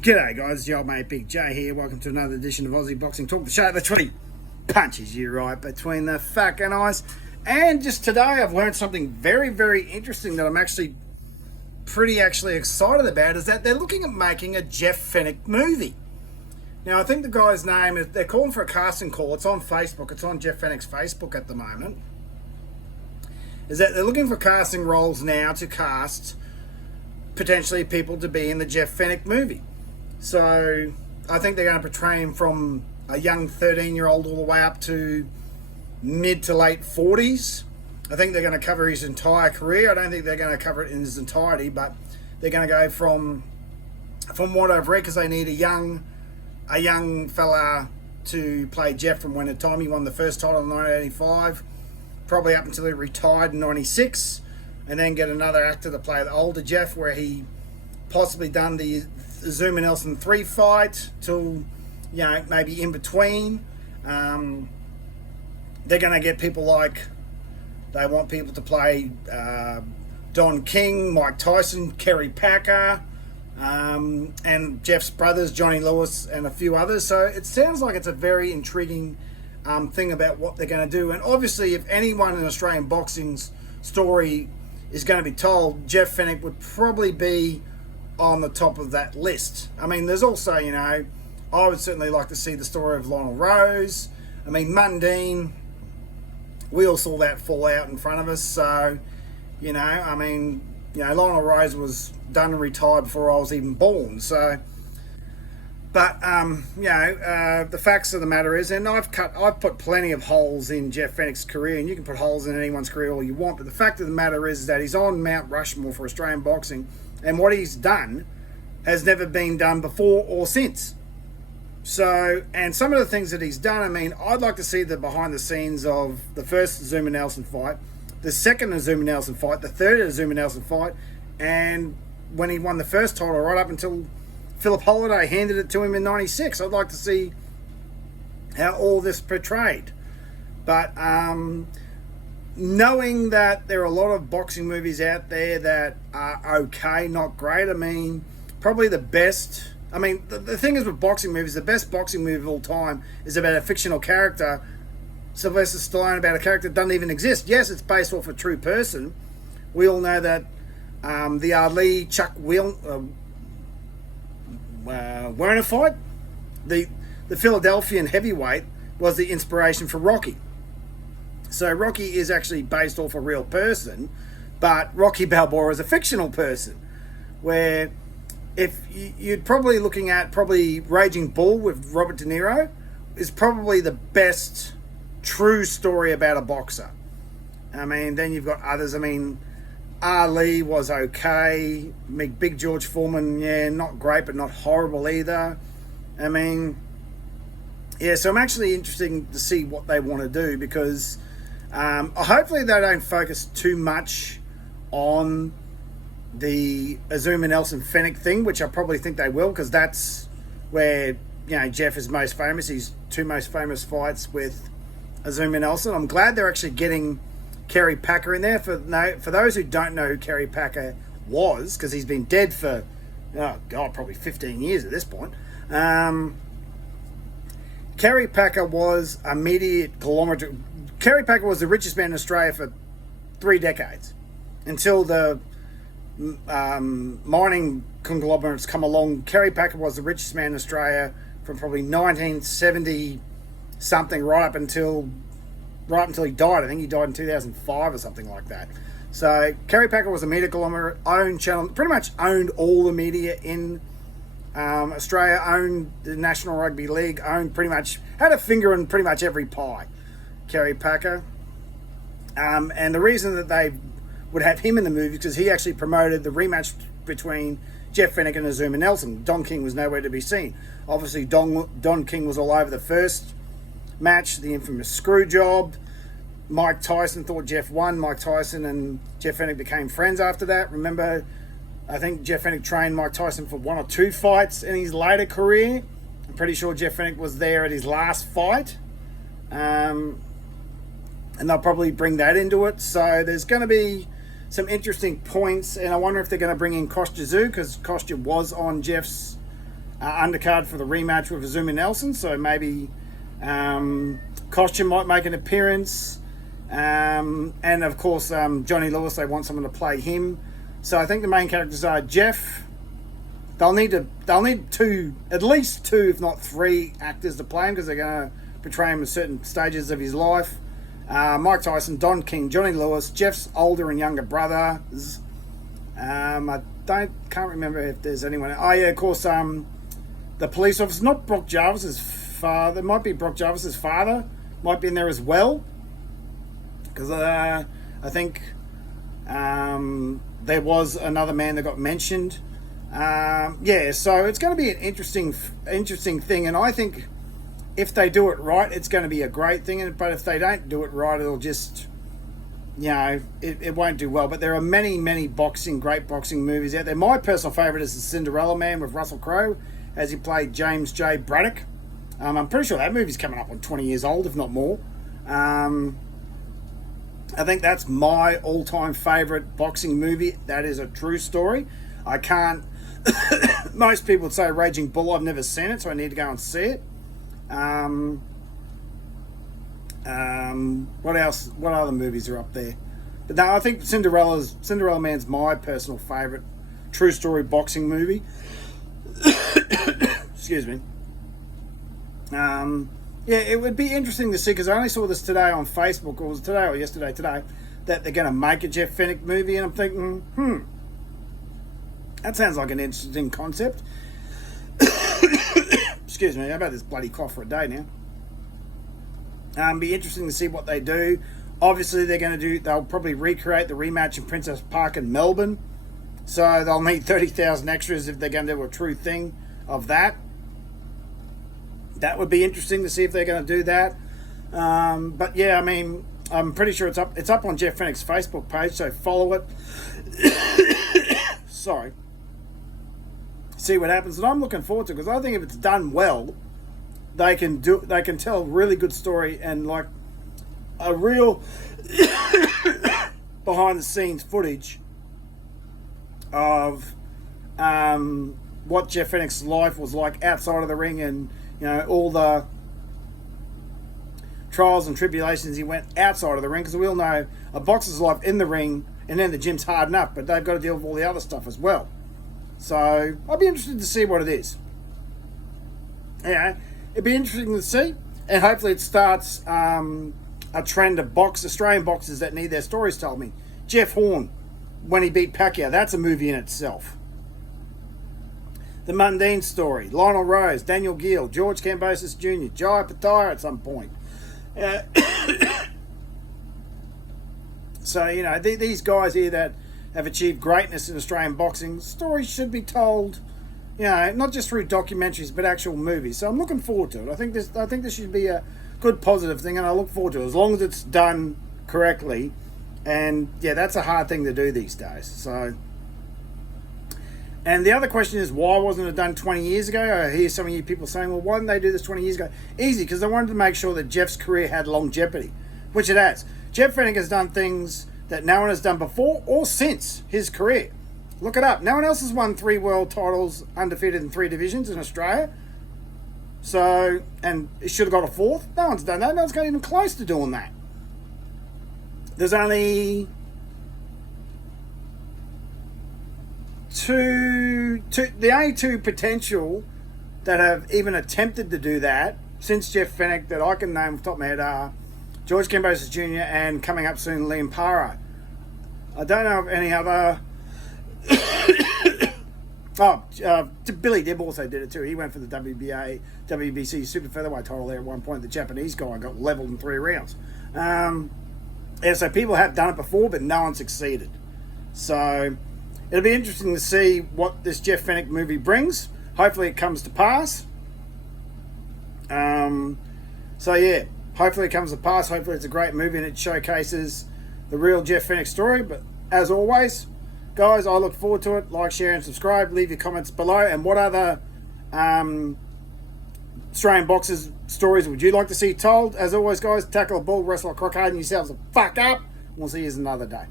G'day guys, it's your old mate Big J here. Welcome to another edition of Aussie Boxing Talk, the show that truly punches you right between the fucking eyes. And just today I've learned something very, very interesting that I'm actually pretty excited about, is that they're looking at making a Jeff Fenech movie. Now I think the guy's name is, they're calling for a casting call. It's on Facebook, it's on Jeff Fenech's Facebook at the moment. Is that they're looking for casting roles now to cast potentially people to be in the Jeff Fenech movie. So I think they're going to portray him from a young 13-year-old all the way up to mid to late 40s. I think they're going to cover his entire career. I don't think they're going to cover it in its entirety, but they're going to go from what I've read, because they need a young fella to play Jeff from when the time he won the first title in 1985, probably up until he retired in 96, and then get another actor to play the older Jeff, where he possibly done the Zuma Nelson 3 fight till, maybe in between. They're going to get people like, they want people to play Don King, Mike Tyson, Kerry Packer, and Jeff's brothers, Johnny Lewis, and a few others. So it sounds like it's a very intriguing thing about what they're going to do. And obviously, if anyone in Australian boxing's story is going to be told, Jeff Fenech would probably be on the top of that list. I mean, there's also, I would certainly like to see the story of Lionel Rose. I mean, Mundine, we all saw that fall out in front of us. So, Lionel Rose was done and retired before I was even born. So, but, the facts of the matter is, and I've put plenty of holes in Jeff Fenech's career, and you can put holes in anyone's career all you want, but the fact of the matter is that he's on Mount Rushmore for Australian boxing, and what he's done has never been done before or since. So, and some of the things that he's done, I mean, I'd like to see the behind the scenes of the first Zuma Nelson fight, the second Zuma Nelson fight, the third Zuma Nelson fight, and when he won the first title right up until Philip Holliday handed it to him in 96. I'd like to see how all this portrayed. But knowing that there are a lot of boxing movies out there that are okay, not great. I mean, probably the best... I mean, the thing is with boxing movies, the best boxing movie of all time is about a fictional character, Sylvester Stallone, about a character that doesn't even exist. Yes, it's based off a true person. We all know that the Ali Chuck Werner fight, the Philadelphian heavyweight, was the inspiration for Rocky. So Rocky is actually based off a real person, but Rocky Balboa is a fictional person, where if you'd probably looking at Raging Bull with Robert De Niro is probably the best true story about a boxer. I mean, then you've got others. I mean, Ali was okay. Big George Foreman, not great, but not horrible either. I mean, so I'm actually interested to see what they want to do, because hopefully they don't focus too much on the Zuma Nelson Fenech thing, which I probably think they will, because that's where Jeff is most famous. His two most famous fights with Zuma Nelson. I'm glad they're actually getting Kerry Packer in there. For those who don't know who Kerry Packer was, because he's been dead for probably 15 years at this point. Kerry Packer was a media conglomerate. Kerry Packer was the richest man in Australia for 3 decades, until the mining conglomerates come along. Kerry Packer was the richest man in Australia from probably 1970 something right up until he died. I think he died in 2005 or something like that. So Kerry Packer was a media conglomerate, owned channel, pretty much owned all the media in Australia, owned the National Rugby League, had a finger in pretty much every pie, Kerry Packer. And the reason that they would have him in the movie, because he actually promoted the rematch between Jeff Fenech and Zuma Nelson. Don King was nowhere to be seen. Obviously, Don King was all over the first match, the infamous screw job. Mike Tyson thought Jeff won. Mike Tyson and Jeff Fenech became friends after that. Remember, I think Jeff Fenech trained Mike Tyson for 1 or 2 fights in his later career. I'm pretty sure Jeff Fenech was there at his last fight. And they'll probably bring that into it. So there's going to be some interesting points, and I wonder if they're going to bring in Kostya Tszyu, because Kostya was on Jeff's undercard for the rematch with Azumi Nelson. So maybe Costume might make an appearance. And of course, Johnny Lewis, they want someone to play him. So I think the main characters are Jeff. They'll need two, at least two, if not three actors to play him, because they're going to portray him in certain stages of his life. Mike Tyson, Don King, Johnny Lewis, Jeff's older and younger brothers. I can't remember if there's anyone. Oh yeah, of course, the police officer, not Brock Jarvis's father. It might be Brock Jarvis's father. Might be in there as well, because I think there was another man that got mentioned. Yeah, so it's going to be an interesting thing, and I think if they do it right, it's going to be a great thing. But if they don't do it right, it'll just, it won't do well. But there are many great boxing movies out there. My personal favourite is The Cinderella Man with Russell Crowe, as he played James J. Braddock. I'm pretty sure that movie's coming up on 20 years old, if not more. I think that's my all-time favourite boxing movie. That is a true story. I can't... Most people would say Raging Bull. I've never seen it, so I need to go and see it. What else? What other movies are up there? But no, I think Cinderella Man's my personal favourite true story boxing movie. Excuse me. Yeah, it would be interesting to see, because I only saw this today on Facebook, or was it today or yesterday? Today, that they're going to make a Jeff Fenech movie, and I'm thinking, that sounds like an interesting concept. Excuse me, I've had this bloody cough for a day now. Be interesting to see what they do. Obviously, they'll probably recreate the rematch in Princess Park in Melbourne. So they'll need 30,000 extras if they're going to do a true thing of that. That would be interesting to see if they're going to do that. But yeah, I mean, I'm pretty sure it's up on Jeff Fenech's Facebook page, so follow it. Sorry. See what happens, and I'm looking forward to it, because I think if it's done well, they can tell a really good story, and like a real behind the scenes footage of what Jeff Fenech's life was like outside of the ring, and all the trials and tribulations he went outside of the ring, because we all know a boxer's life in the ring and then the gym's hard enough, but they've got to deal with all the other stuff as well. So I'll be interested to see what it is. Yeah, it'd be interesting to see, and hopefully it starts a trend of Australian boxers that need their stories told. Me, Jeff Horn, when he beat Pacquiao, that's a movie in itself. The Mundine Story, Lionel Rose, Daniel Gill, George Kambosos Jr., Jai Pattaya at some point. So, these guys here that have achieved greatness in Australian boxing, stories should be told, not just through documentaries, but actual movies. So I'm looking forward to it. I think this should be a good positive thing, and I look forward to it, as long as it's done correctly. And yeah, that's a hard thing to do these days. So, and the other question is, why wasn't it done 20 years ago? I hear some of you people saying, well, why didn't they do this 20 years ago? Easy, because they wanted to make sure that Jeff's career had longevity, which it has. Jeff Fenech has done things that no one has done before or since his career. Look it up. No one else has won 3 world titles undefeated in 3 divisions in Australia. So, and he should have got a 4th. No one's done that. No one's got even close to doing that. There's only the only 2 potential that have even attempted to do that since Jeff Fenech that I can name off the top of my head are George Kambosos Jr. and coming up soon, Liam Paro. I don't know of any other... Billy Dib also did it too. He went for the WBC Super Featherweight title there at one point. The Japanese guy got levelled in 3 rounds. Yeah, so people have done it before, but no one succeeded. So it'll be interesting to see what this Jeff Fenech movie brings. Hopefully it comes to pass. So yeah, hopefully it comes to pass. Hopefully it's a great movie and it showcases the real Jeff Fenech story. But as always, guys, I look forward to it. Like, share and subscribe. Leave your comments below. And what other Australian boxers stories would you like to see told? As always, guys, tackle a bull, wrestle a crook hard, and yourselves the fuck up. We'll see you another day.